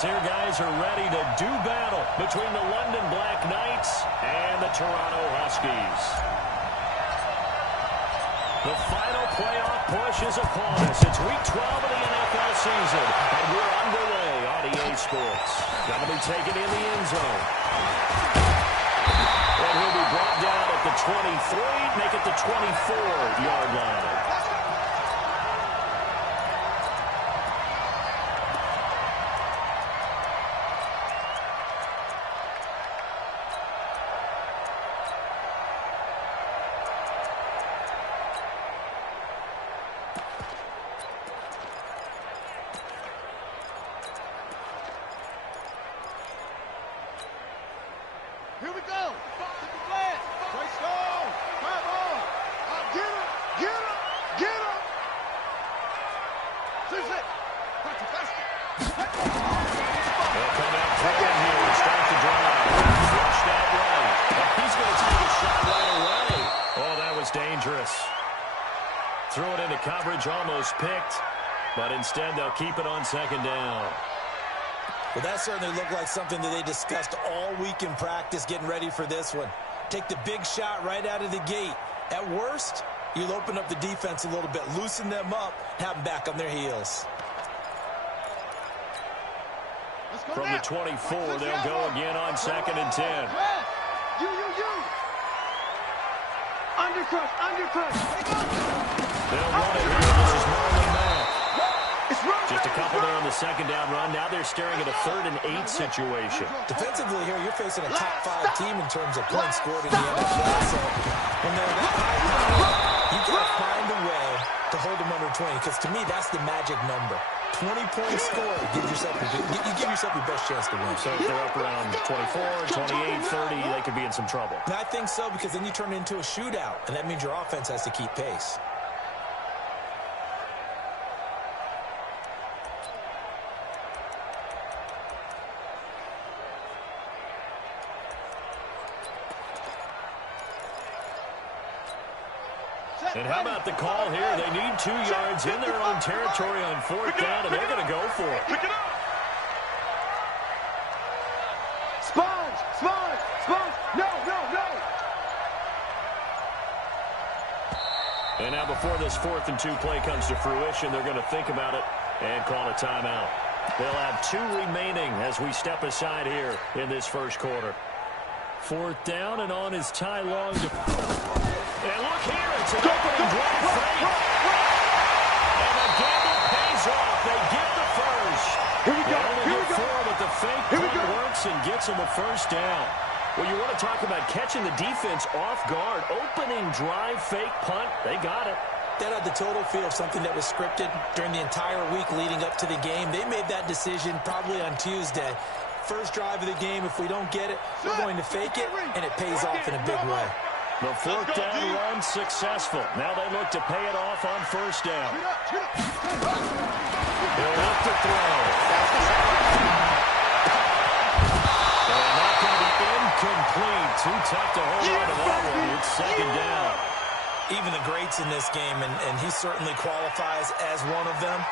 Here guys are ready to do battle between the London Black Knights and the Toronto Huskies. The final playoff push is upon us. It's week 12 of the NFL season, and we're underway on EA Sports. Going to be taken in the end zone. And he'll be brought down at the 23, make it the 24-yard line. Here we go. Take the flag. Right strong. Come on. Get him. Get him. Get him. Six it. Faster. They'll come out throwing here and start the drive. Flushed out right. He's going to take a shot right away. Oh, that was dangerous. Threw it into coverage, almost picked. But instead, they'll keep it on second down. Well, that certainly looked like something that they discussed all week in practice, getting ready for this one. Take the big shot right out of the gate. At worst, you'll open up the defense a little bit, loosen them up, have them back on their heels. From the 24, they'll go again on 2nd and 10. Undercut. They'll run it here. This is Marlon Mack. Just a couple there on the second down run. Now they're staring at a 3rd and 8 situation. Defensively here, you're facing a top 5 team in terms of points scored in the NFL. So when they're that high, you got to find a way to hold them under 20. Because to me, that's the magic number. 20 points scored. You give yourself your best chance to win. So if they're up around 24, 28, 30, they could be in some trouble. And I think so, because then you turn it into a shootout. And that means your offense has to keep pace. And how about the call here? They need 2 yards in their own territory on 4th down, and they're going to go for it. Pick it up. Sponge. No. And now before this 4th and 2 play comes to fruition, they're going to think about it and call a timeout. They'll have 2 remaining as we step aside here in this first quarter. 4th down, and on is Ty Long. And look here, it's an opening drive fake. And the gamble pays off. They get the first. Here we go. They only get 4, but the fake punt works and gets them a first down. Well, you want to talk about catching the defense off guard. Opening drive, fake punt, they got it. That had the total feel of something that was scripted during the entire week leading up to the game. They made that decision probably on Tuesday. First drive of the game, if we don't get it, we're going to fake it, and it pays off in a big way. The 4th down run successful. Now they look to pay it off on 1st down. They'll look to throw. And that can be incomplete. Too tough to hold on to that one. It's 2nd down. Even the greats in this game, and he certainly qualifies as one of them,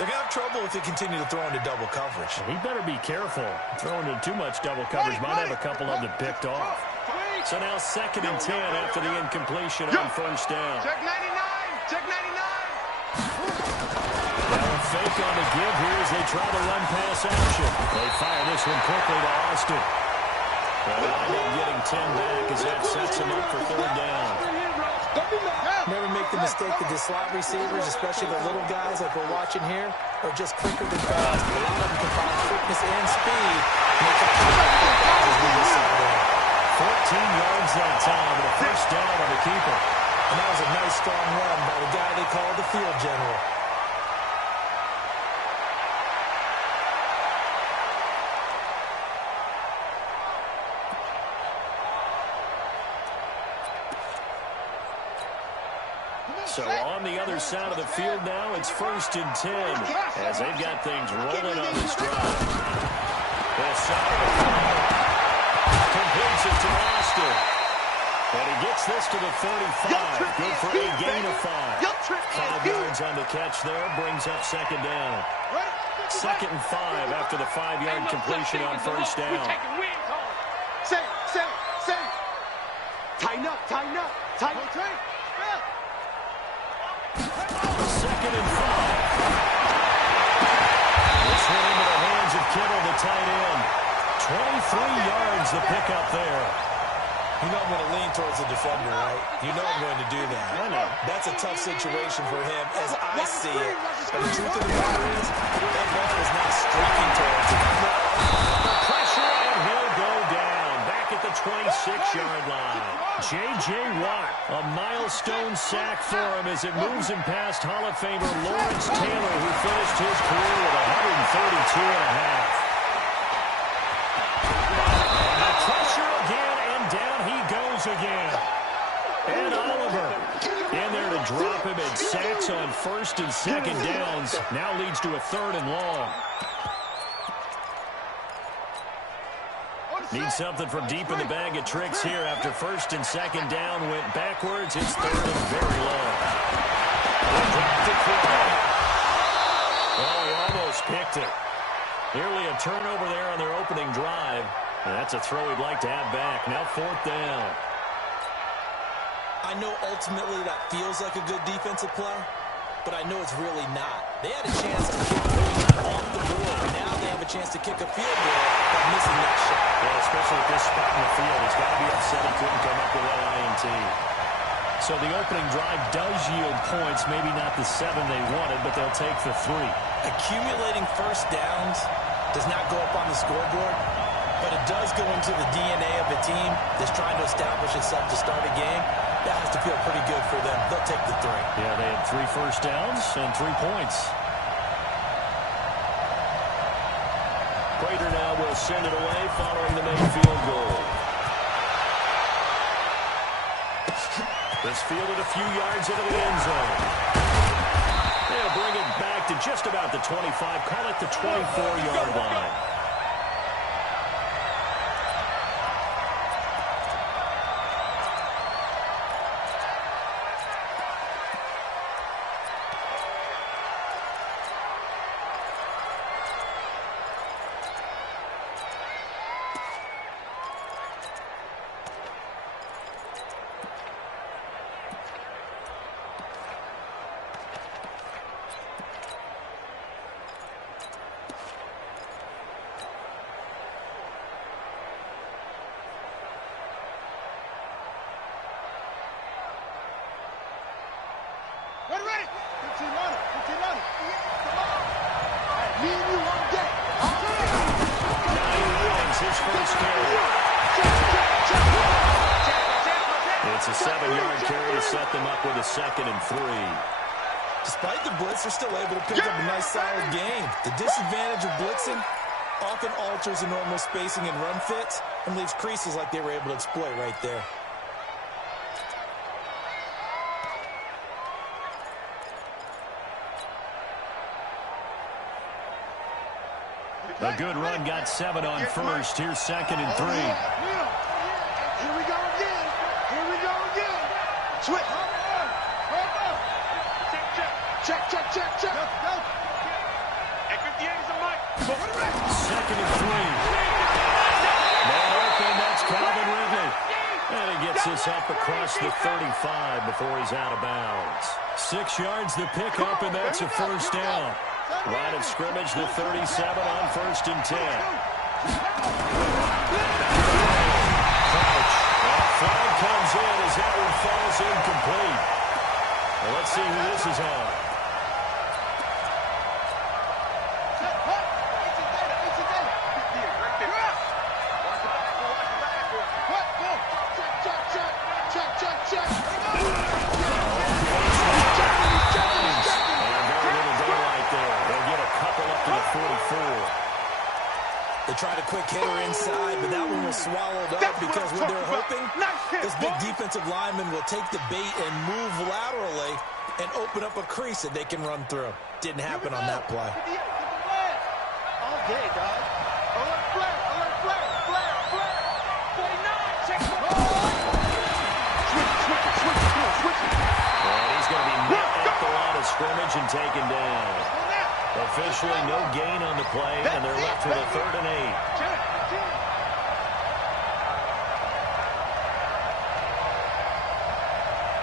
they're going to have trouble if they continue to throw into double coverage. He better be careful. Throwing into too much double coverage might have a couple of them picked off. So now 2nd and 10 after the incompletion on 1st down. Check 99. Now a fake on the give here as they try to run pass action. They fire this one quickly to Austin. They'll wind up getting 10 back as that sets them up for 3rd down. Never make the mistake that the slot receivers, especially the little guys like we're watching here, are just quicker than fast. A lot of them combine quickness and speed. Make up as we just saw there. 14 yards that time, and a first down on the keeper. And that was a nice, strong run by the guy they called the field general. So on the other side of the field now, it's 1st and 10 as they've got things rolling on this drive. They'll side of the completes it to Austin. And he gets this to the 35. Good for a gain of 5. 5 yards on the catch there. Brings up 2nd down. 2nd and 5 after the 5-yard completion on first down. Say. Tighten up. 2nd and 5. This one into the hands of Kittle, the tight end. 23 yards the pickup there. You know I'm going to lean towards the defender, right? You know I'm going to do that. I know. That's a tough situation for him as I see it. But the truth of the matter is, that ball is not streaking towards him. The pressure, and he'll go down. Back at the 26-yard line. J.J. Watt, a milestone sack for him as it moves him past Hall of Famer Lawrence Taylor, who finished his career with 132 and a half. The pressure again, and down he goes again. And Oliver in there to drop him, and sacks on 1st and 2nd downs. Now leads to a 3rd and long. Needs something from deep in the bag of tricks here after 1st and 2nd down went backwards. It's 3rd and very long. Dropped it for. Oh, he almost picked it. Nearly a turnover there on their opening drive. And that's a throw he'd like to have back. Now 4th down. I know ultimately that feels like a good defensive play, but I know it's really not. They had a chance to kick off the board. Now they have a chance to kick a field goal by missing that shot. Yeah, especially at this spot in the field. He's got to be upset he couldn't come up with that INT. So the opening drive does yield points. Maybe not the 7 they wanted, but they'll take the 3. Accumulating first downs does not go up on the scoreboard, but it does go into the DNA of a team that's trying to establish itself to start a game. That has to feel pretty good for them. They'll take the 3. Yeah, they had 3 first downs and 3 points. Prater now will send it away following the made field goal. This fielded a few yards into the end zone. They'll bring it back to just about the 25. Call it the 24-yard line. Ready. 15 on it. Come on. Hey, me and you on deck. Now he wins his first carry. It's a 7-yard carry to set them up with a 2nd and 3. Despite the blitz, they're still able to pick up a nice, solid game. The disadvantage of blitzing often alters the normal spacing and run fits and leaves creases like they were able to exploit right there. A good run got 7 on first. Here's 2nd and 3. Here we go again. Switch. Check. 2nd and 3. Man open, that's Calvin Ridley. And he gets this up across the 35 before he's out of bounds. 6 yards the pickup, and that's a first down. Line of scrimmage, the 37 on 1st and 10. Crouch. Flag comes in as that one falls incomplete. Well, let's see who this is on. They tried a quick hitter inside, but that one was swallowed up because what they're hoping, this big defensive lineman will take the bait and move laterally and open up a crease that they can run through. Didn't happen on that play. All day, dog. Alert flare. 49, check. Switch. And he's going to be met at the line of scrimmage and taken down. A Officially no gain on the play, and they're left with a 3rd and 8.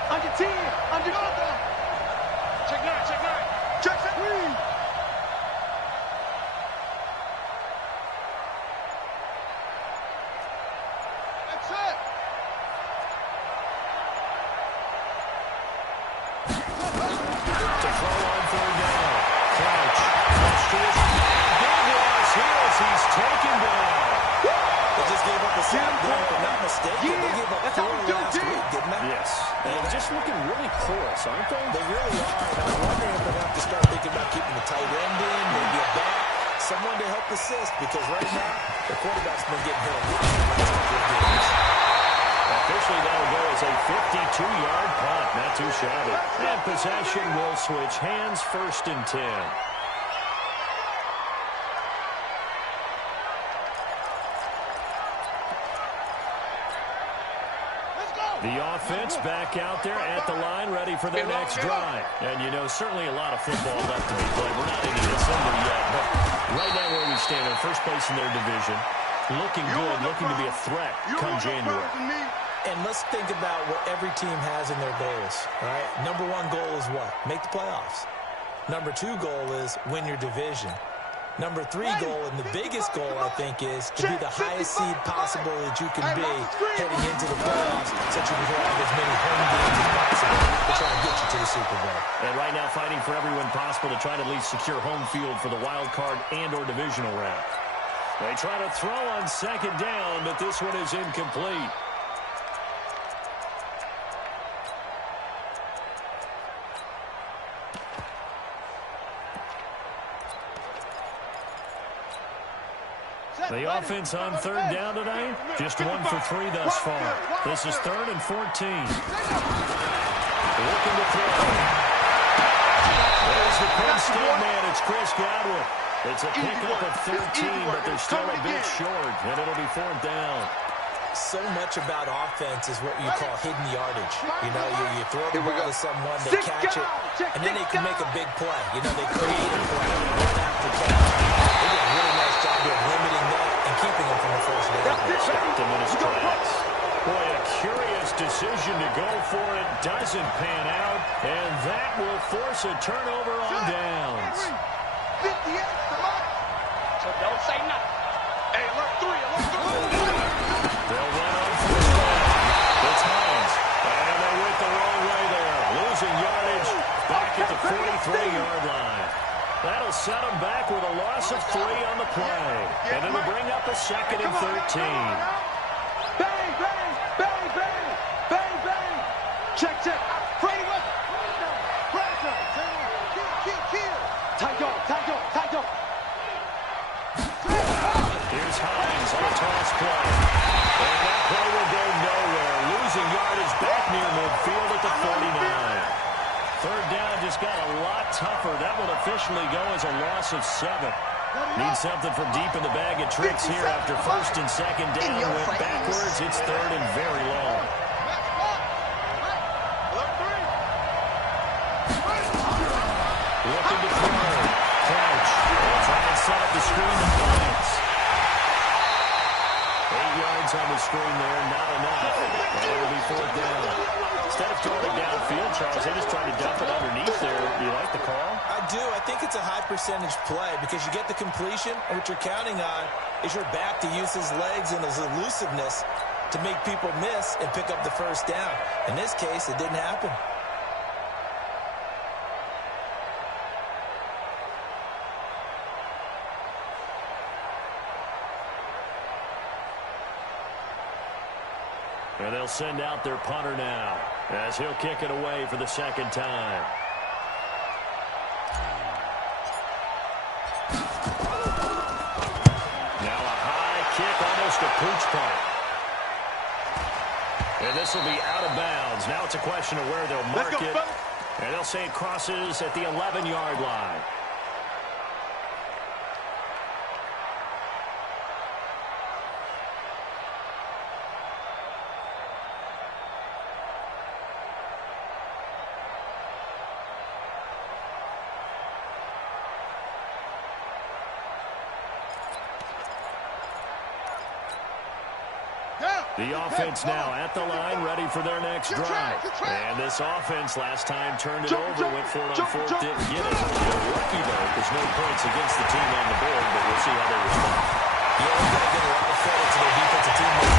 Under 10, under 9. Check 9, check 9. Check 3. That's it. To throw on 3rd down. Crouch. Crouch to his big loss here as he's taken down. They just gave up a sack there, if I'm not mistaken. They gave up 4 last week, didn't they? Yes. And just looking really porous, aren't they? They really are. And I'm wondering if they're going to have to start thinking about keeping the tight end in, maybe a back, someone to help assist, because right now, the quarterback's been getting hit a lot in the last couple of games. Officially, that will go as a 52-yard punt. Not too shabby. And possession will switch hands, 1st and 10. The offense back out there at the line, ready for their next drive. And, you know, certainly a lot of football left to be played. We're not into December yet, but right now where we stand in first place in their division, looking good, looking to be a threat come January. And let's think about what every team has in their goals, all right? Number 1 goal is what? Make the playoffs. Number 2 goal is win your division. Number 3 goal, and the biggest goal, I think, is to be the highest seed possible that you can be heading into the playoffs so that you can have as many home games as possible to try to get you to the Super Bowl. And right now fighting for everyone possible to try to at least secure home field for the wild card and or divisional round. They try to throw on 2nd down, but this one is incomplete. The offense on 3rd down tonight, just 1 for 3 thus far. This is 3rd and 14. Looking to throw. There's the Penn State man. It's Chris Godwin. It's a pickup of 13, but they're still a bit short, and it'll be 4th down. So much about offense is what you call hidden yardage. You know, you throw the ball to someone, they catch it, and then they can make a big play. You know, they create a play, run after catch. They did a really nice job of limiting that and keeping them from the 1st down. Stopped him in his tracks. Boy, a curious decision to go for it. Doesn't pan out, and that will force a turnover on downs. 58, come on. So don't say nothing. Hey, look 3, They'll run on 1st down. It's Hines, and they went the wrong way there. Losing yardage back at the 43-yard line. That'll set them back with a loss of 3 on the play. And it'll bring up a 2nd and 13. Bang, bang, bang, bang, bang, bang. Check, check. Free with pressure. Kill. Tight go. Here's Hines on a toss play. And that play will go nowhere. Losing yardage back near midfield at the 49. 3rd down just got a lot tougher. That will officially go as a loss of 7. Need something from deep in the bag of tricks here after 1st and 2nd down. Went backwards. It's 3rd and very long. Looking to throw. Crouch. They'll try and set up the screen to Hines. 8 yards on the screen there. Not enough. And it'll be 4th down. Instead of throwing it downfield, Charles, they just tried to dump it underneath there. Do you like the call? I do. I think it's a high percentage play because you get the completion, and what you're counting on is your back to use his legs and his elusiveness to make people miss and pick up the 1st down. In this case, it didn't happen. And they'll send out their punter now as he'll kick it away for the 2nd time. Now a high kick, almost a pooch punt. And this will be out of bounds. Now it's a question of where they'll mark it. And they'll say it crosses at the 11-yard line. The offense now at the line, ready for their next drive. And this offense last time turned it over, went for it on fourth, didn't get it. They're lucky, though. There's no points against the team on the board, but we'll see how they respond. Yeah, they've got to give a lot of credit to their defensive teammates.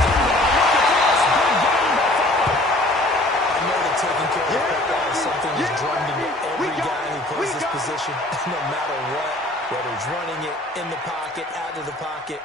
I know that taking care of the football is something that's drummed into every guy who plays this position, no matter what, whether he's running it, in the pocket, out of the pocket.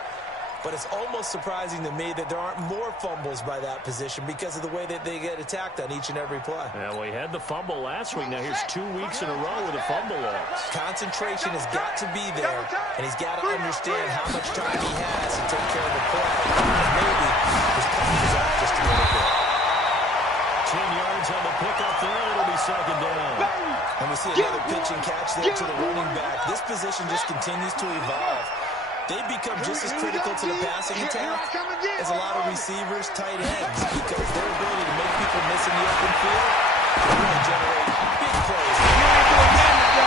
But it's almost surprising to me that there aren't more fumbles by that position because of the way that they get attacked on each and every play. Yeah, we had the fumble last week. Now here's 2 weeks in a row with a fumble loss. Concentration has got to be there, and he's got to understand how much time he has to take care of the play. And maybe his punch is off just a little bit. 10 yards on the pickup there. It'll be second down. And we see another pitch and catch there to the running back. This position just continues to evolve. They've become just as critical to the passing attack as a lot of receivers, tight ends, because their ability to make people miss in the open field can really generate big plays.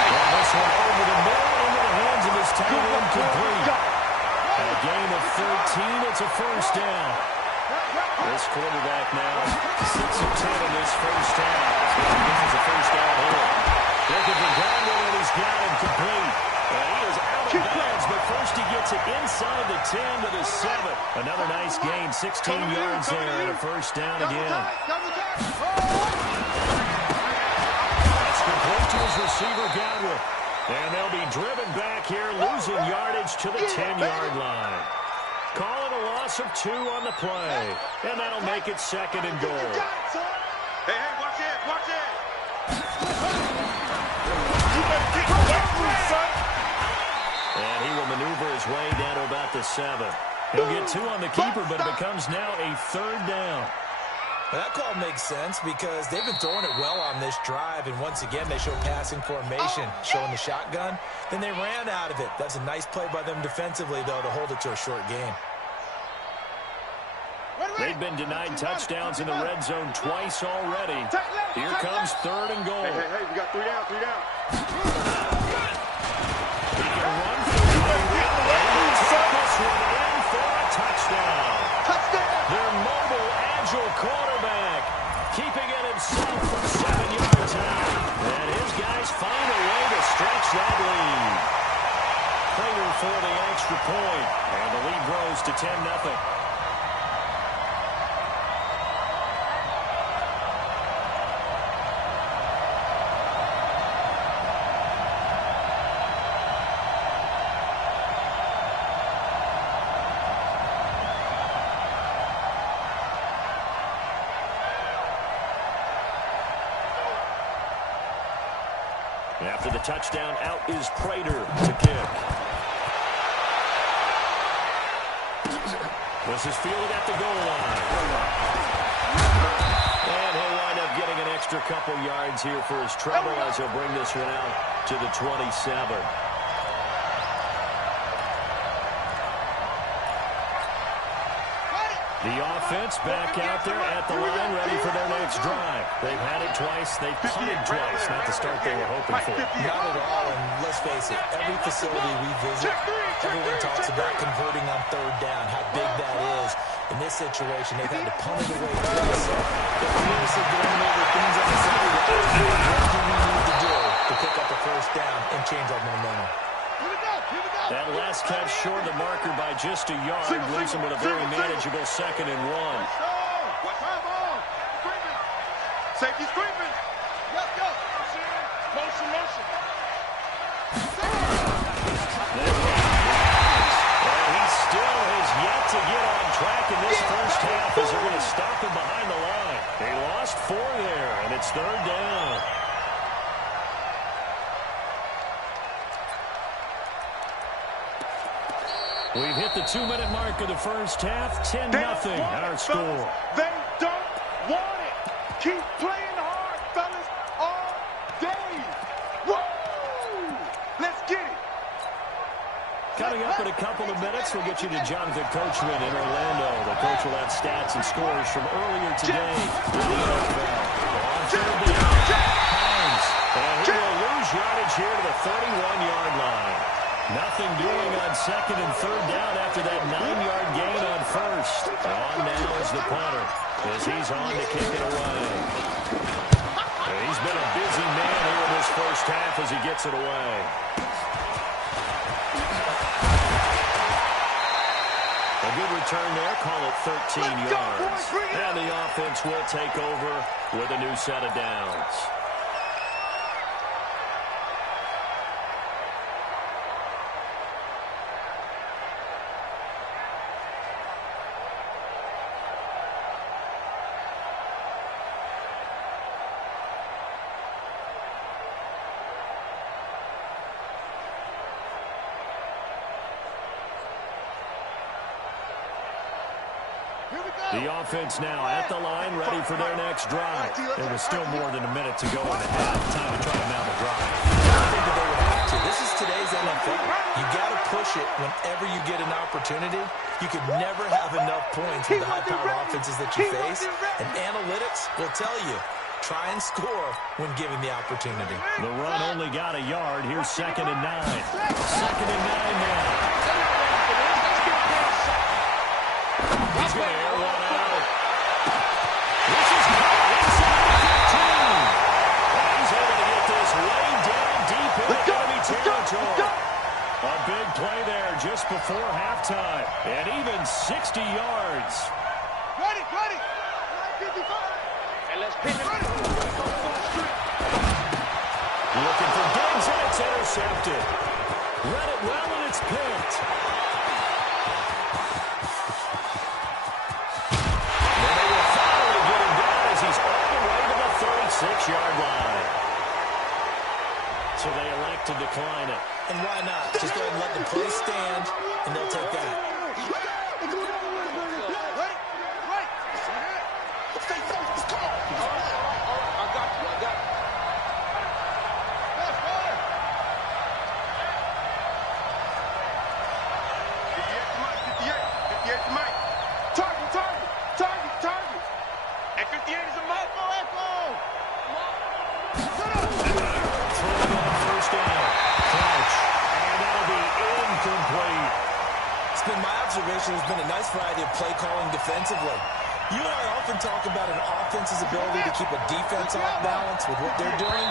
And this one over the middle into the hands of his tight end, complete. A gain of 13. It's a first down. This quarterback now 6 of 10 in this first half. So this is a first down here. Looking for Godwin, and he's got him complete. And he is out of bounds, but first he gets it inside the 10 to the 7. Another nice gain, 16 yards there, and a first down again. That's complete to his receiver, Godwin. And they'll be driven back here, losing yardage to the 10-yard line. Call it a loss of 2 on the play. And that'll make it second and goal. Hey, watch it, watch it. And he will maneuver his way down to about the 7. He'll get 2 on the keeper, but it becomes now a third down. Well, that call makes sense because they've been throwing it well on this drive, and once again they show passing formation, showing the shotgun. Then they ran out of it. That's a nice play by them defensively, though, to hold it to a short game. They've been denied touchdowns in the red zone twice already. Here comes third and goal. Hey, we got 3 down, 3 down. He can run for it. He'll take this one in for a touchdown. Their mobile, agile quarterback keeping it himself from 7 yards out. And his guys find a way to stretch that lead. Prater for the extra point. And the lead grows to 10-0. After the touchdown, out is Prater to kick. This is fielded at the goal line. And he'll wind up getting an extra couple yards here for his trouble as he'll bring this one out to the 27. The offense back out there at the line, ready for their next drive. They've had it twice. They've punted twice. Not the start they were hoping for. Not at all, and let's face it, every facility we visit, everyone talks about converting on third down, how big that is. In this situation, they've had to punt it away twice. They're seriously going over things on the side of the field. What do we need to do to pick up a first down and change our momentum? That last catch short of the marker by just a yard, leaves him with a very manageable 2nd and 1. Safety screaming. Go. Motion. And he still has yet to get on track in this first half as they're going to stop him behind the line. They lost 4 there, and it's third down. We've hit the 2-minute mark of the first half. 10-0 our score. They don't want it. Keep playing hard, fellas, all day. Woo! Let's get it. Coming up in a couple of minutes, we'll get you to Jonathan Coachman in Orlando. The coach will have stats and scores from earlier today in the NFL. On third down, and he will lose yardage here to the 31-yard line. Nothing doing on 2nd and 3rd down after that 9-yard gain on first. On now is the punter as he's on to kick it away. He's been a busy man here in this first half as he gets it away. A good return there. Call it 13 yards. And the offense will take over with a new set of downs. The offense now at the line, ready for their next drive. There was still more than a minute to go in the half. Time to try to mount a drive. I think that they would have to. This is today's NFL. You got to push it whenever you get an opportunity. You could never have enough points with the high-powered offenses that you face. And analytics will tell you, try and score when given the opportunity. The run only got a yard. Here's 2nd and 9. 2nd and 9 now. He's going to air one out. This is inside the 15. And he's able to get this way down deep into enemy territory. A big play there just before halftime. And even 60 yards. Ready. 55. And let's pin it. Looking for Diggs, and it's intercepted. Read it well, and it's picked. He's all the way to the 36-yard line. So they elect to decline it. And why not? Just go ahead and let the play stand, and they'll take that. There's been a nice variety of play calling defensively. You and I often talk about an offense's ability to keep a defense off balance with what they're doing.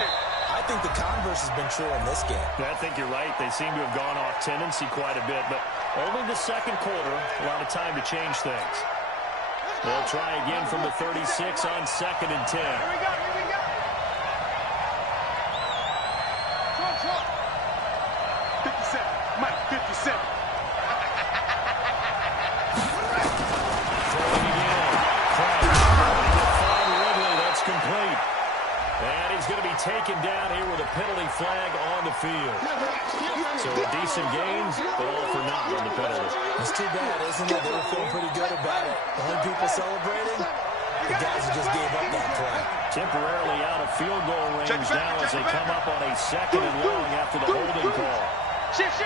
I think the converse has been true in this game. I think you're right. They seem to have gone off tendency quite a bit, but only the second quarter, a lot of time to change things. They'll try again from the 36 on 2nd and 10. Here we go. 57. Mike, 57. And he's going to be taken down here with a penalty flag on the field. So a decent gain, but all for naught on the penalty. It's too bad, isn't it? They were feeling pretty good about it. The only people celebrating, the guys who just gave up that play. Temporarily out of field goal range now as they come up on a 2nd and long after the holding call. Shift.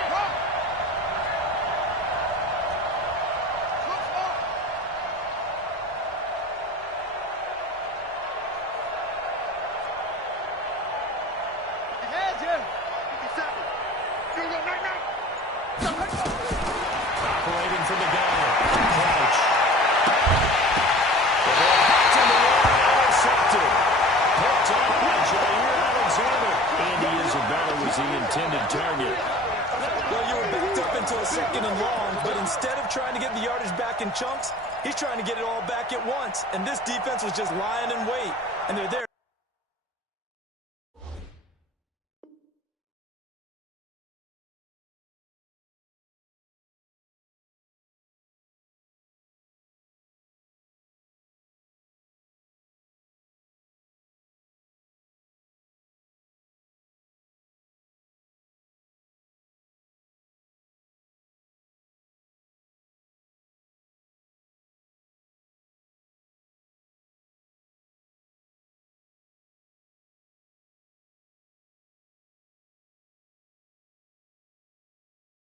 Operating from the gun. Crouch. The ball back to the air. Intercepted. Picked up by Jair Alexander. Andy Isabella was the intended target. Well, you were backed up into a 2nd and long, but instead of trying to get the yardage back in chunks, he's trying to get it all back at once. And this defense was just lying in wait. And they're there.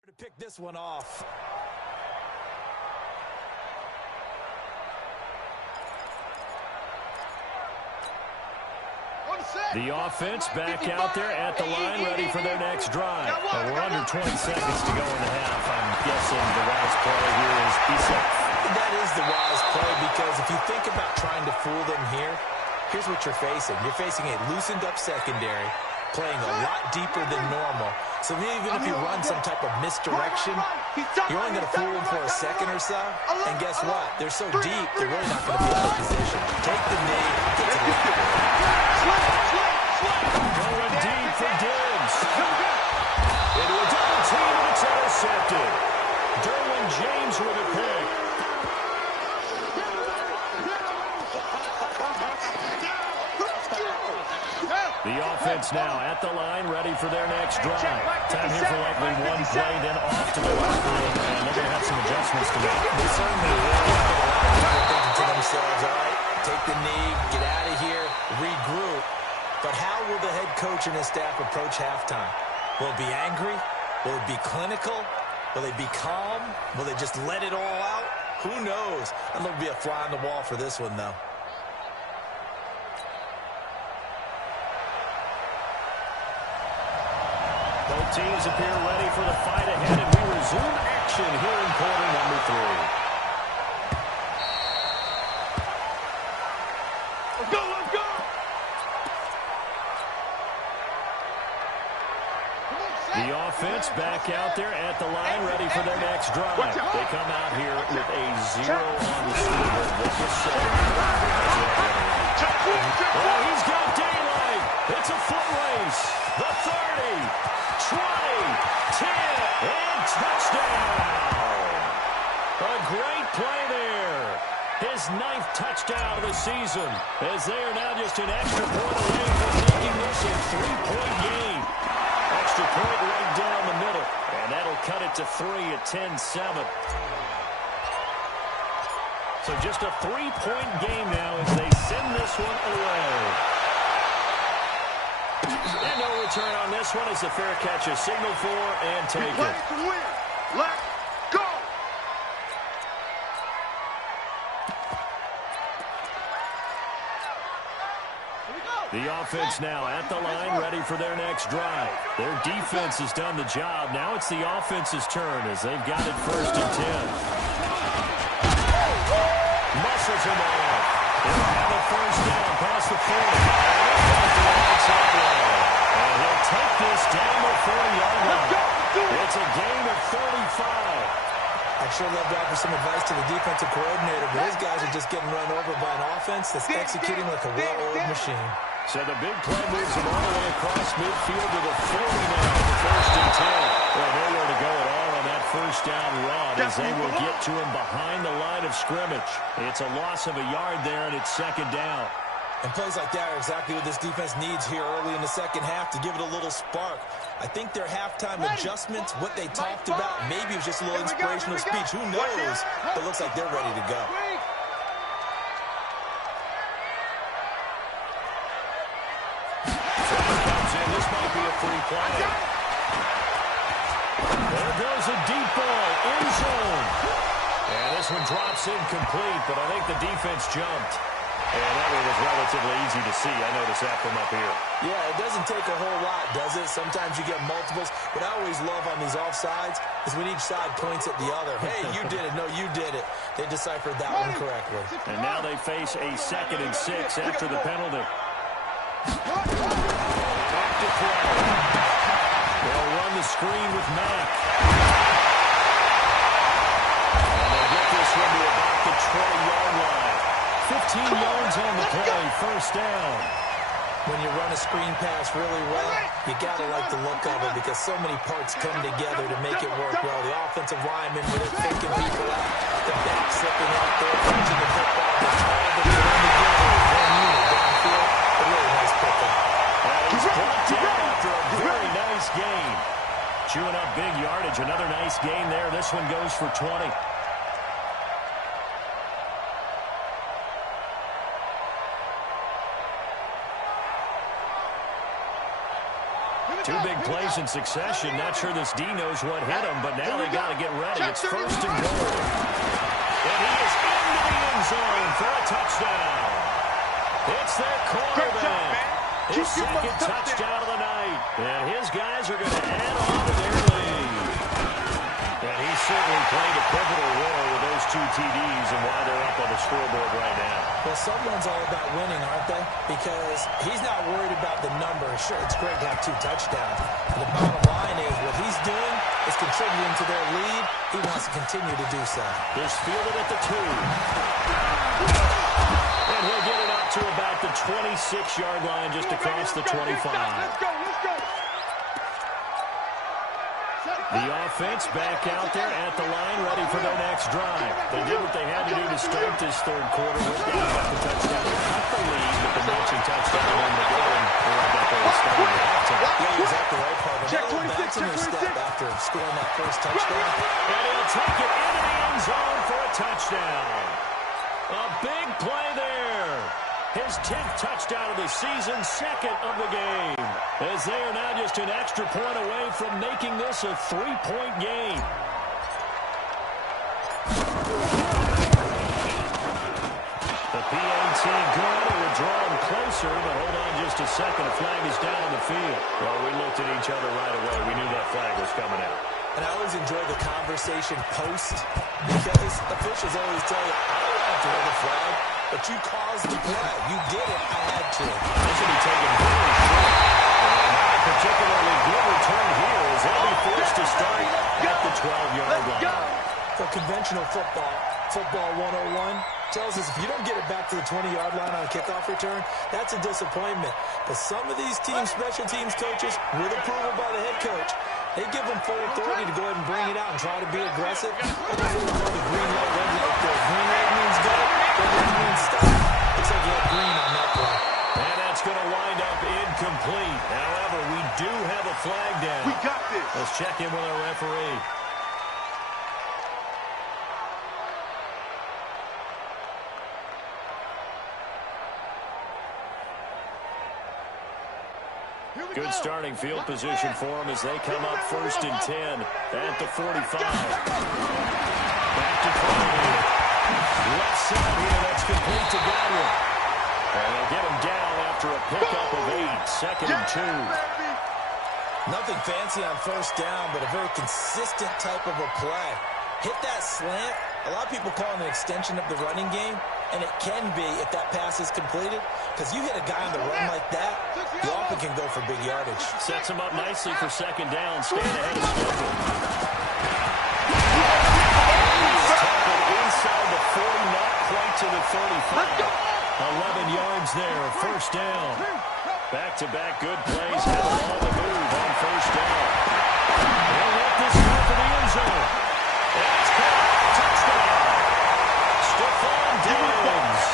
To pick this one off. The offense back out there at the line, ready for their next drive. We're under 20 seconds to go in the half. I'm guessing the last play here is be safe. That you think about trying to fool them here, here's what you're facing. You're facing a loosened-up secondary, playing a lot deeper than normal. So even if you run some type of misdirection, you're only going to fool them for a second or so. And guess what? They're so deep, they're really not going to be out of position. Take the knee, get to the going deep for Diggs. Into a double team, and it's intercepted. Derwin James with a pick. The offense now at the line, ready for their next drive. Time here for likely one play, then off to the locker room, and they're going to have some adjustments to make. They certainly will. They're thinking to themselves, all right, take the knee, get out of here, regroup. But how will the head coach and his staff approach halftime? Will it be angry? Will it be clinical? Will they be calm? Will they just let it all out? Who knows? I'm going to be a fly on the wall for this one, though. Both teams appear ready for the fight ahead, and we resume action here in quarter number 3. Let's go, let's go! The offense back out there at the line, ready for their next drive. They come out here with a 0 on the scoreboard. Oh, he's got daylight. It's a foot race. The 30. 20, 10, and touchdown! A great play there. His 9th touchdown of the season, as they are now just an extra point away from making this a 3-point game. Extra point right down the middle, and that'll cut it to 3 at 10-7. So just a 3-point game now as they send this one away. And no return on this one as the fair catch is signaled for and taken. Let's go! The offense now at the line, ready for their next drive. Their defense has done the job. Now it's the offense's turn as they've got it 1st and 10. Muscles him off. They'll have a 1st down past the 40. And he'll take this down the 40-yard line. It's a gain of 35. I'd sure love to offer some advice to the defensive coordinator, but his guys are just getting run over by an offense that's executing like a well-oiled machine. So the big play moves them all the way across midfield to the 40 now, the 1st and 10. Well, nowhere to go at all on that 1st down run as they will get to him behind the line of scrimmage. It's a loss of a yard there, and it's 2nd down. And plays like that are exactly what this defense needs here early in the 2nd half to give it a little spark. I think their halftime adjustments, what they talked about, maybe it was just a little inspirational speech. Who knows? But it looks like they're ready to go. Comes in. This might be a free play. There goes a deep ball, end zone. And this one drops incomplete, but I think the defense jumped. And that one was relatively easy to see. I noticed that from up here. Yeah, it doesn't take a whole lot, does it? Sometimes you get multiples. What I always love on these offsides is when each side points at the other. Hey, you did it. No, you did it. They deciphered that one correctly. And now they face a 2nd and 6 after the penalty. Back to play. They'll run the screen with Mack. And they'll get this one to about the 20-yard line. 15 yards on the play, 1st down. When you run a screen pass really well, you got to like the look of it because so many parts come together to make it work well. The offensive linemen, where they're faking people out, the back slipping out there, catching the football, the all of them run together, one unit downfield. A really nice pickup. He's brought down after a very nice game. Chewing up big yardage, another nice gain there. This one goes for 20. Two big plays in succession. Not sure this D knows what hit him, but now they got to get ready. It's 1st and goal. And he is into the end zone for a touchdown. It's their quarterback. His 2nd touchdown of the night. And his guys are going to add on to their lead. And he certainly played a pivotal role with those those 2 TDs and why they're up on the scoreboard right now. Well, someone's all about winning, aren't they? Because he's not worried about the number. Sure, it's great to have 2 touchdowns. But the bottom line is what he's doing is contributing to their lead. He wants to continue to do so. This fielded at the 2. And he'll get it up to about the 26-yard line just across the 25. Let's go. The offense back out there at the line, ready for their next drive. They did what they had to do to start this third quarter. They got the touchdown. Not the lead, but the matching touchdown on the goal. They're right up there starting at halftime. Yeah, you're exactly right, Parker. Check 26, check 26. After scoring that first touchdown. And he'll take it into the end zone for a touchdown. A big play there. His 10th touchdown of the season, 2nd of the game. As they are now just an extra point away from making this a 3-point game. The PAT good. It would draw him closer, but hold on just a second. A flag is down on the field. Well, we looked at each other right away. We knew that flag was coming out. And I always enjoy the conversation post because officials always tell you, I don't have to hold the flag, but you caused the play. You did it. I had to. This will be taken very short. Not a particularly good return here as they'll be forced to start at the 12-yard line. For conventional football, Football 101 tells us if you don't get it back to the 20-yard line on a kickoff return, that's a disappointment. But some of these teams, special teams coaches, with approval by the head coach, they give them full authority to go ahead and bring it out and try to be aggressive. And that's what we call the green light, red light there. Green light means go, red light means stop. Looks like you had green on that play. And that's going to wind up incomplete. However, we do have a flag down. We got this. Let's check in with our referee. Good starting field position for them as they come up 1st and 10 at the 45. Back to Cody. Left side here, that's complete to Godwin. And they'll get him down after a pickup of 8, 2nd and 2. Nothing fancy on 1st down, but a very consistent type of a play. Hit that slant. A lot of people call it an extension of the running game, and it can be if that pass is completed, because you hit a guy on the run like that, you often can go for big yardage. Sets him up nicely for 2nd down, staying ahead of schedule. He's tackled inside the 40, not quite to the 35. 11 yards there, 1st down. Back-to-back good plays, have them on the move on 1st down. They'll let this go for the end zone. That's caught. Touchdown. Stephon Diggs.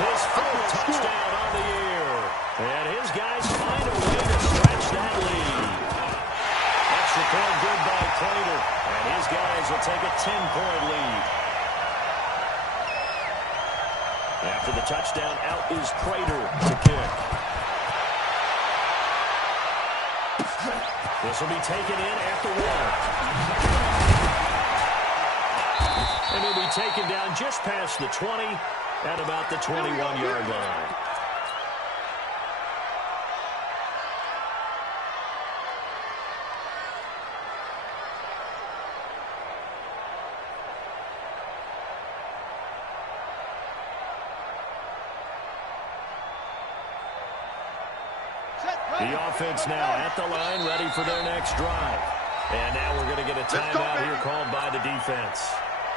His 4th touchdown on the year. And his guys find a way to stretch that lead. Extra point good by Prater. And his guys will take a 10-point lead. After the touchdown, out is Prater to kick. This will be taken in at the 1. And he'll be taken down just past the 20 at about the 21-yard line. The offense now at the line, ready for their next drive. And now we're going to get a timeout here called by the defense.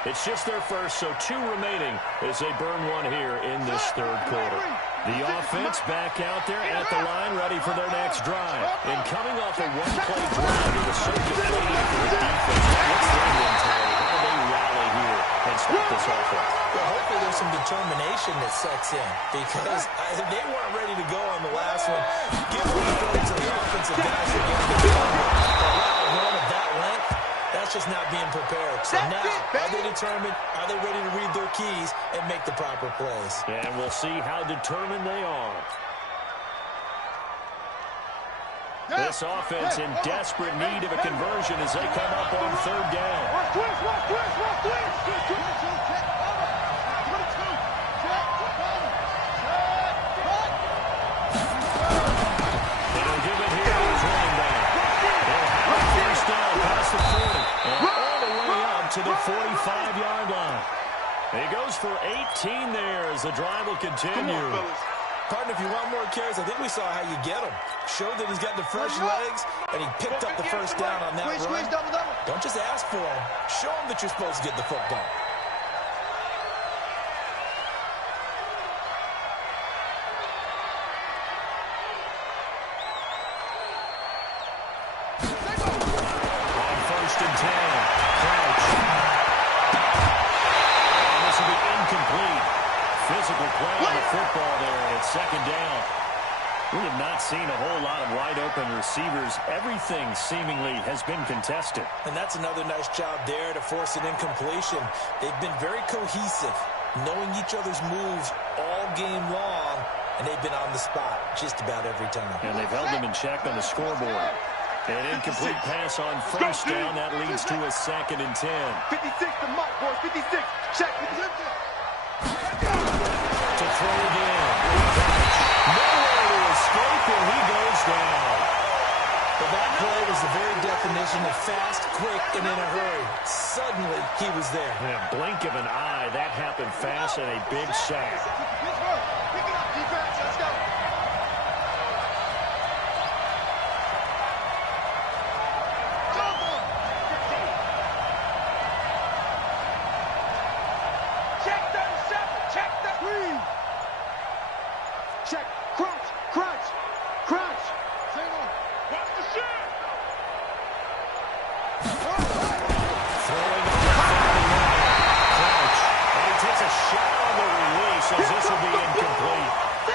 It's just their first, so 2 remaining as they burn one here in this 3rd quarter. The offense back out there at the line, ready for their next drive. And coming off a one-play drive, it was so deflating for the defense. What's their mentality? How do they rally here and stop this offense? Well, hopefully there's some determination that sets in because they weren't ready to go on the last one. Give them credit to the offensive guys for getting the job. A run of that length, that's just not being prepared. So now, are they determined? Are they ready to read their keys and make the proper plays? And we'll see how determined they are. This offense in desperate need of a conversion as they come up on 3rd down. They'll give it here to his running back. They'll have a 1st down past the 40 and all the way up to the 45-yard line. He goes for 18 there as the drive will continue. Come on, fellas. Partner, if you want more carries, I think we saw how you get him. Showed that he's got the fresh legs, and he picked up the first down on that run. Don't just ask for him. Show him that you're supposed to get the football. On 1st and 10, Crouch. And this will be incomplete. Physical play on the football there, and it's 2nd down. We have not seen a whole lot of wide-open receivers. Everything seemingly has been contested. And that's another nice job there to force an incompletion. They've been very cohesive, knowing each other's moves all game long, and they've been on the spot just about every time. And they've held them in check on the scoreboard. An incomplete pass on 1st down. That leads to a 2nd and 10. 56 to Mike, boys. 56. Check. 56. To throw again. Nowhere to escape, and he goes down. But that play was the very definition of fast, quick, and in a hurry. Suddenly, he was there. In a blink of an eye, that happened fast and a big sack. Pick it up, defense. Let's go. Check 37. Check the three. Check. Crunch. Crunch. Crunch. Watch the shit. Throwing up the 51. Crouch. And he takes a shot on the release as this will be incomplete.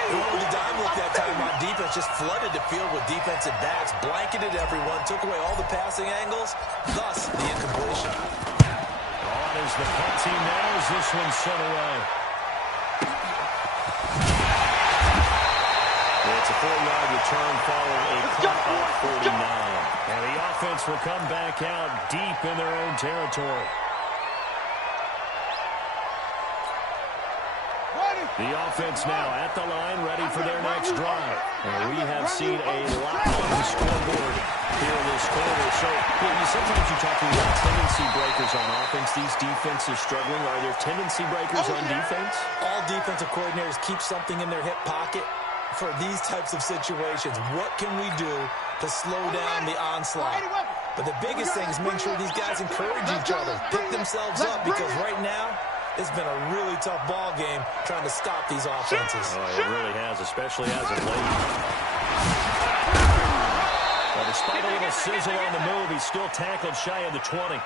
With the dime look that time on defense, just flooded the field with defensive backs, blanketed everyone, took away all the passing angles, thus the incompletion. On as the punt team now as this one's sent away. It's a 4-yard return following a punt of 49. And the offense will come back out deep in their own territory. The offense now at the line, ready for their next drive. And we have seen a lot on the scoreboard here in this quarter. So sometimes you talk about tendency breakers on offense. These defenses struggling. Are there tendency breakers on defense? All defensive coordinators keep something in their hip pocket for these types of situations. What can we do to slow down the onslaught? But the biggest thing is make sure these guys encourage each other, pick themselves up, because right now, it's been a really tough ball game trying to stop these offenses. Oh, it really has, especially as of late. Well, despite a little sizzle on the move, he's still tackled shy of the 20.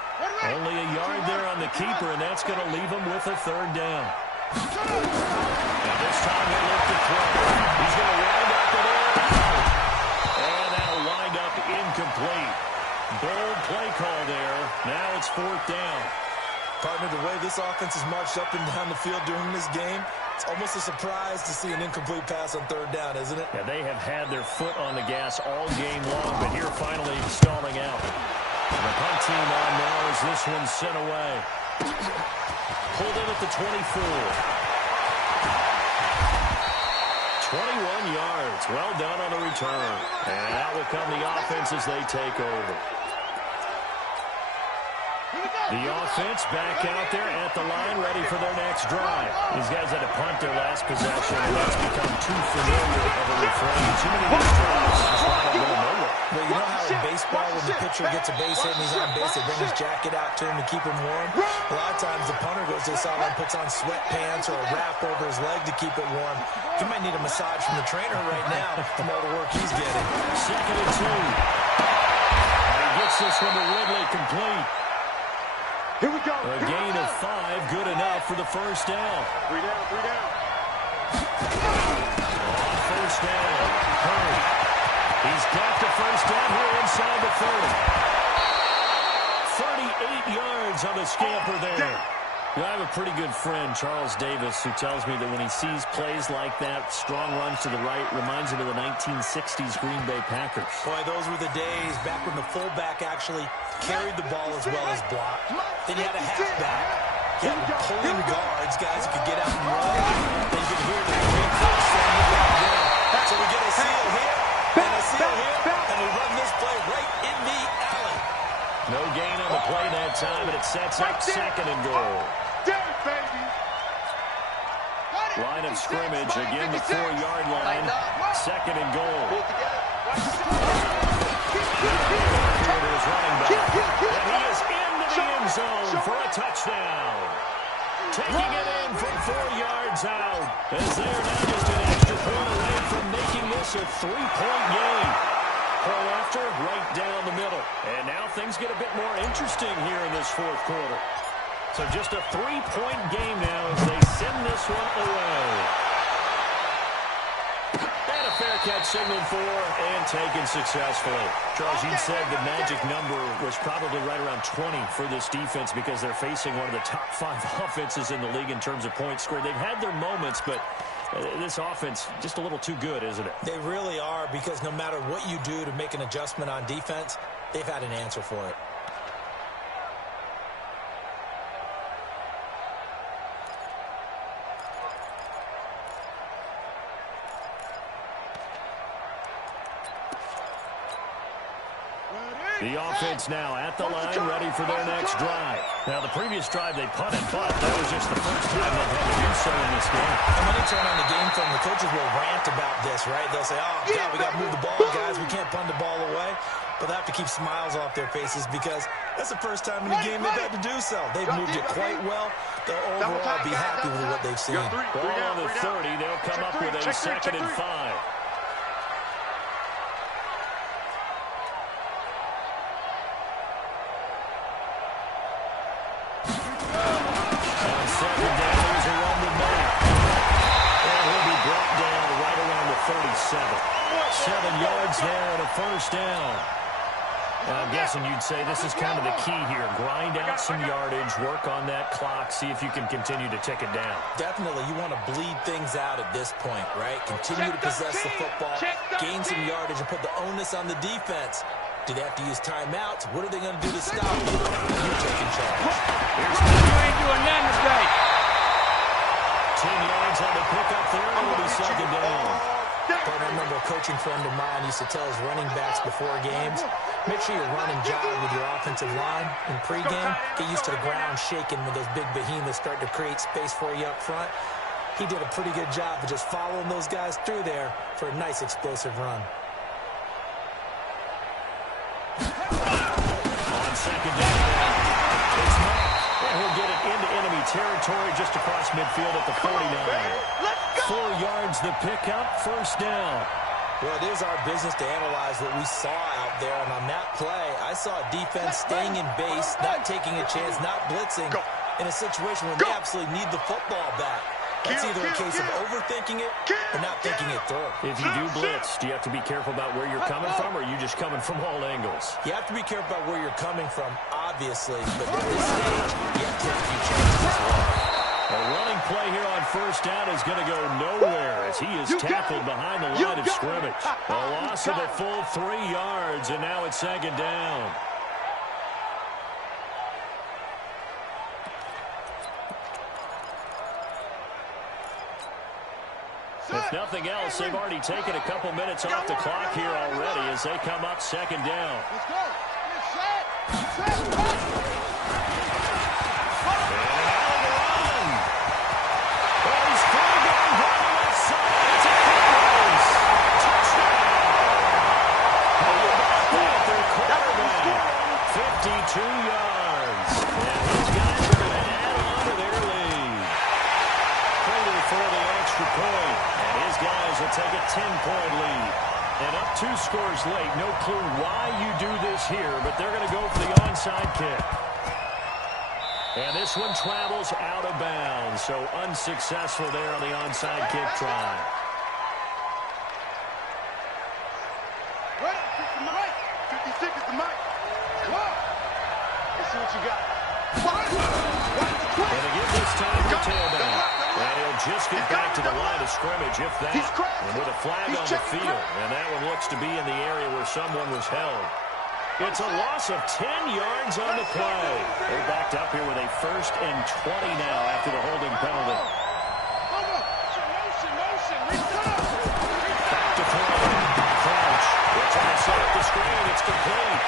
Only a yard there on the keeper, and that's going to leave him with a 3rd down. Now this time they look to throw. He's going to wind up the air. And that'll wind up incomplete. Bold play call there. Now it's 4th down. Partner, the way this offense has marched up and down the field during this game, it's almost a surprise to see an incomplete pass on 3rd down, isn't it? Yeah, they have had their foot on the gas all game long, but here finally stalling out. And the punt team on now as this one's sent away. Pulled in at the 24. 21 yards. Well done on the return. And out will come the offense as they take over. The offense back out there at the line, ready for their next drive. These guys had to punt their last possession, and that's become too familiar of a refrain. Too many of these drives just wind up going nowhere. Well, you know how in baseball, when the pitcher gets a base hit and he's on base, they bring his jacket out to him to keep him warm? A lot of times the punter goes to the sideline, puts on sweatpants or a wrap over his leg to keep it warm. You might need a massage from the trainer right now from all the work he's getting. 2nd and 2. And he gets this one to Ridley complete. Here we go. A gain of 5, good enough for the 1st down. 3 down, 3 down. On 1st down, Hurry. He's got the 1st down here inside the 30. 38 yards on the scamper there. I have a pretty good friend, Charles Davis, who tells me that when he sees plays like that, strong runs to the right, reminds him of the 1960s Green Bay Packers. Boy, those were the days back when the fullback actually carried the ball as well as blocked. Then you had a halfback. You had pulling guards, guys who could get out and run. Then you could hear the big folks saying you got down. So we get a seal here, and a seal here, and we run this play right in the alley. No gain on the play that time, and it sets up 2nd and goal. Damn, baby. Line of scrimmage, again the 4-yard line. Second and goal. His running back. And he is into the end zone for a touchdown. Taking it in from 4 yards out. As they are now just an extra point away from making this a 3-point game. Point after, right down the middle. And now things get a bit more interesting here in this fourth quarter. So just a 3-point game now as they send this one away. And a fair catch signaled for and taken successfully. Charles, you said the magic number was probably right around 20 for this defense because they're facing one of the top 5 offenses in the league in terms of points scored. They've had their moments, but this offense just a little too good, isn't it? They really are, because no matter what you do to make an adjustment on defense, they've had an answer for it. The offense now at the line, ready for their next drive. Now, the previous drive they punted, but that was just the first time they've had to do so in this game. And when they turn on the game film, the coaches will rant about this, right? They'll say, oh, God, we got to move the ball, guys. We can't punt the ball away. But they have to keep smiles off their faces because that's the first time in the game they've had to do so. They've moved it quite well. They'll overall be happy with what they've seen. Ball on the 30. They'll come up with a 2nd and 5. There and a first down. I'm guessing you'd say this is kind of the key here. Grind out some yardage, work on that clock, see if you can continue to tick it down. Definitely. You want to bleed things out at this point, right? Continue to possess the football, gain some yardage, and put the onus on the defense. Do they have to use timeouts? What are they going to do to stop you? You're taking charge. You ain't doing nothing today. 10 yards on the pickup there, and it'll be 2nd down. But I remember a coaching friend of mine used to tell his running backs before games, make sure you run and jog with your offensive line in pregame. Get used to the ground shaking when those big behemoths start to create space for you up front. He did a pretty good job of just following those guys through there for a nice explosive run. On 2nd down, it's Mack. And he'll get it into enemy territory just across midfield at the 49. 4 yards the pickup, first down. Well, it is our business to analyze what we saw out there. And on that play, I saw a defense staying in base, not taking a chance, not blitzing, in a situation where they absolutely need the football back. That's either a case of overthinking it or not thinking it through. If you do blitz, do you have to be careful about where you're coming from, or are you just coming from all angles? You have to be careful about where you're coming from, obviously. But at this stage, you have to take a few chances as well. A running play here on first down is going to go nowhere as he is tackled behind the line of scrimmage. A loss of a full 3 yards, and now it's 2nd down. If nothing else, they've already taken a couple minutes off the clock here already as they come up 2nd down. Let's go. Set. Take a 10-point lead. And up 2 scores late. No clue why you do this here, but they're going to go for the onside kick. And this one travels out of bounds, so unsuccessful there on the onside kick try. Right. 56 is the mic. Let's see what you got. And again this time for tailback. And he'll just get back to the line of scrimmage, if that. And with a flag on the field. And that one looks to be in the area where someone was held. It's a loss of 10 yards on the play. They're backed up here with a 1st and 20 now after the holding penalty. Back to throw. Crouch. They're trying to set up the screen. It's complete.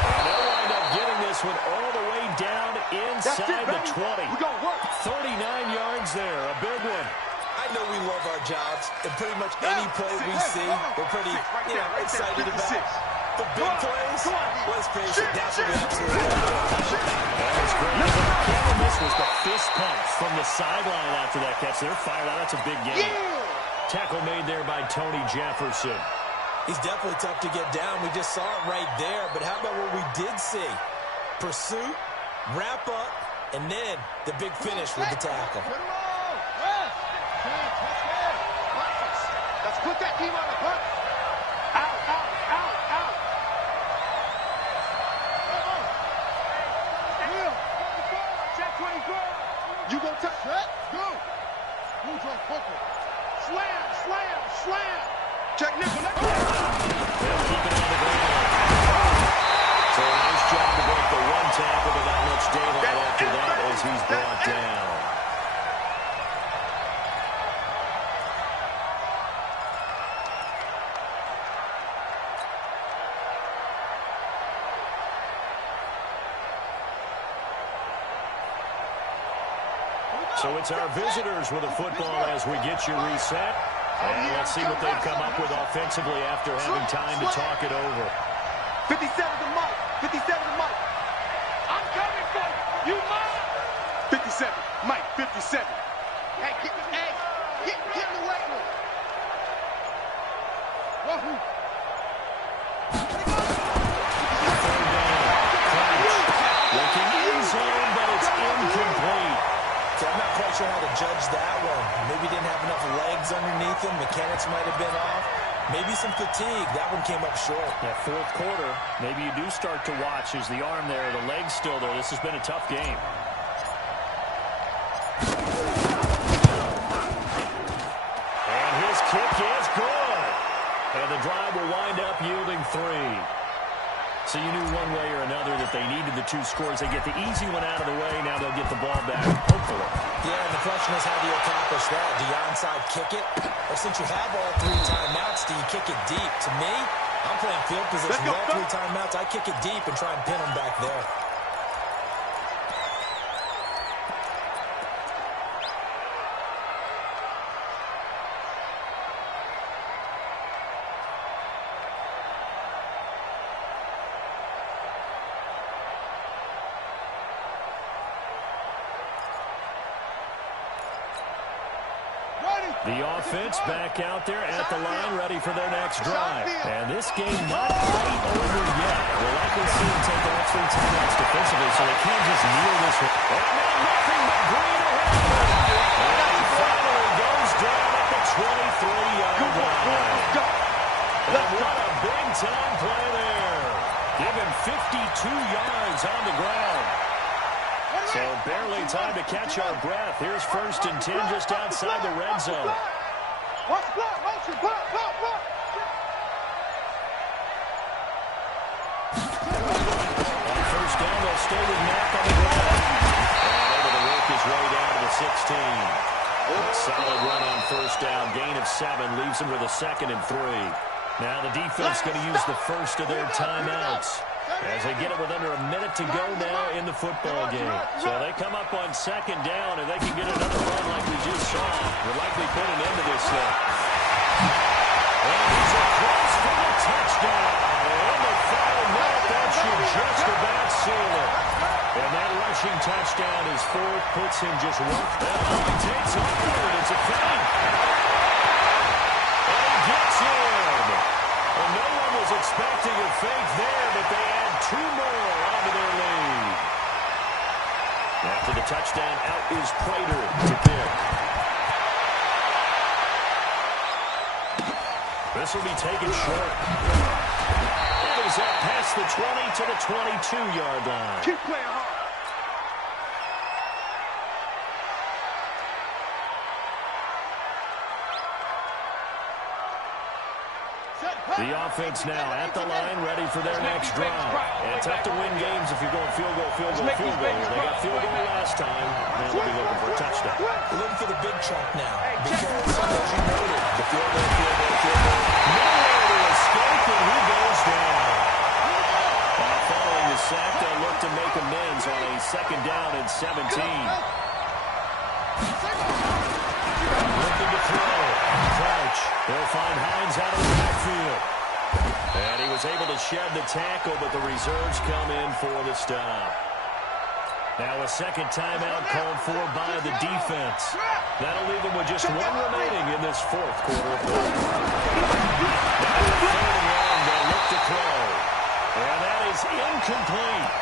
And they'll wind up getting this one all the way down inside inside the 20. We're gonna work. 39 yards there, a big one. I know we love our jobs, and pretty much any play we see, we're pretty, excited about. The big plays, let's face it, that's what we absolutely love. That was great. Can't miss was the fist pump from the sideline after that catch. They're fired out. That's a big game. Tackle made there by Tony Jefferson. He's definitely tough to get down. We just saw it right there. But how about what we did see? Pursuit, wrap up, and then the big finish with the tackle. Let's put that team on the hunt. Out, out, out, out. Check 24. You gonna touch that? Go. Who's on football? Slam, slam, slam. Check nickel. They'll keep it on the ground. So a nice job to break the one tackle, but not much daylight after that as he's brought down. So it's our visitors with a football as we get you reset. And let's see what they've come up with offensively after having time to talk it over. 57 to Mike. 57 to Mike. I'm coming for you. You mine. 57. Mike, 57. Hey, get in the weight room. Wahoo. Looking in zone, but it's incomplete. So I'm not quite sure how to judge that one. Maybe didn't have enough legs underneath him. Mechanics might have been off. Maybe some fatigue. That one came up short. That fourth quarter, maybe you do start to watch as the arm there, the leg's still there. This has been a tough game. And his kick is good. And the drive will wind up yielding 3. So you knew one way or another that they needed the 2 scores. They get the easy one out of the way. Now they'll get the ball back, hopefully. Yeah, and the question is, how do you accomplish that? Do you onside kick it? Or since you have all 3 timeouts, do you kick it deep? To me, I'm playing field position. With all 3 timeouts, I kick it deep and try and pin them back there. The offense back out there at the line, ready for their next drive. And this game not quite over yet. We'll likely see them take all 3 timeouts defensively, so they can't just kneel this one. And now nothing but green ahead. And he finally goes down at the 23-yard line. And what a big-time play there. Give him 52 yards on the ground. So barely time to catch our breath. Here's 1st and 10 just outside the red zone. Watch block, motion, block, block, block. On 1st down, they'll stay with Mack on the ground. And able to work his way down to the 16. Solid run on 1st down. Gain of 7 leaves him with a 2nd and 3. Now the defense going to use the first of their timeouts as they get it with under a minute to go now in the football game. So they come up on 2nd down, and they can get another run like we just saw. We'll likely put an end to this thing. And he's across for the touchdown. And the final minute, that should just about seal it. And that rushing touchdown is 4th, puts him just 1. Oh, he takes upward. It's a fake. And he gets in. And no one was expecting a fake there, but they add 2 more onto their lead. After the touchdown, out is Prater to pick. This will be taken short. It is up past the 20 to the 22-yard line. Keep playing hard. The offense now at the line, ready for their next drive. And it's tough to win games if you're going field goal, field goal, field goal. They got field goal last time, and they'll be looking for a touchdown. We're looking for the big chunk now, because as you noted, the field goal, field goal, field goal. Nowhere to escape, and he goes down. Following the sack. They'll look to make amends on a 2nd down and 17. Looking to throw. Crouch. They'll find Hines out of the backfield. And he was able to shed the tackle, but the reserves come in for the stop. Now a 2nd timeout called for by the defense. That'll leave them with just 1 remaining in this 4th quarter of play. Now 3rd and long, they'll look to throw. And that is incomplete.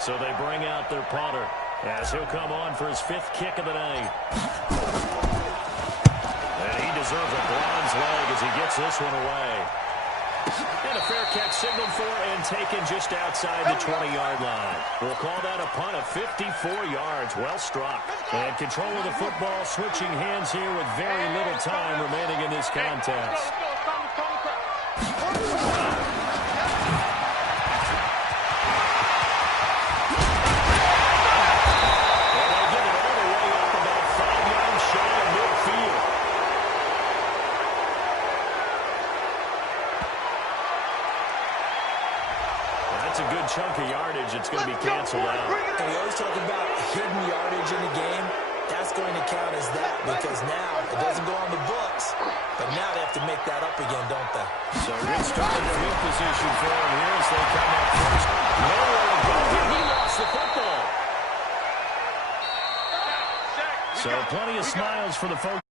So they bring out their punter as he'll come on for his 5th kick of the night. And he deserves a bronze leg as he gets this one away. And a fair catch signaled for and taken just outside the 20-yard line. We'll call that a punt of 54 yards. Well struck. And control of the football switching hands here with very little time remaining in this contest. That's a good chunk of yardage. It's going to be canceled out. And we always talk about hidden yardage in the game. That's going to count as that because now it doesn't go on the books. But now they have to make that up again, don't they? So good start in field position for him here as they come up first. Nowhere to go here. He lost the football. So plenty of smiles for the folks.